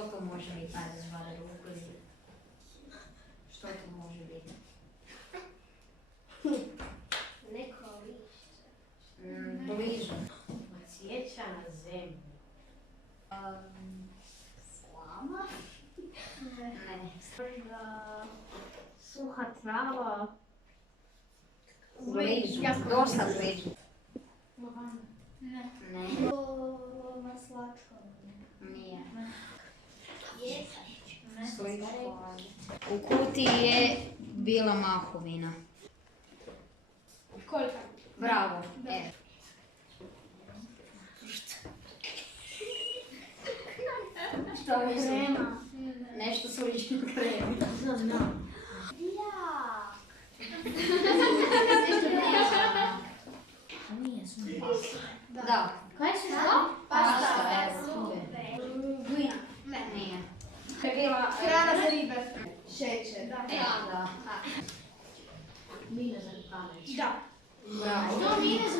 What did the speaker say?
Što to može biti? Ajde, zvara ruku ili... Što to može biti? Neko lišće. Bliže. Odsjeća na zemlju. Slama? Ne. Možda suha trava. Bliže. Dosta bliže. Lavanda. Ne. Ne. Na slatko. Nije. Jesan. Slično. U kutiji je bila mahovina. Koliko? Bravo. Što je Krema. Nešto slično kremi. Znam. Ja. Nije sam pasta. Da. Kaj si znao? Pasta, evo. Glina. Nije. Je bila hrana za ribe. Šećer. Da. Mine za rukaveć. Da. Bravo. Što mine za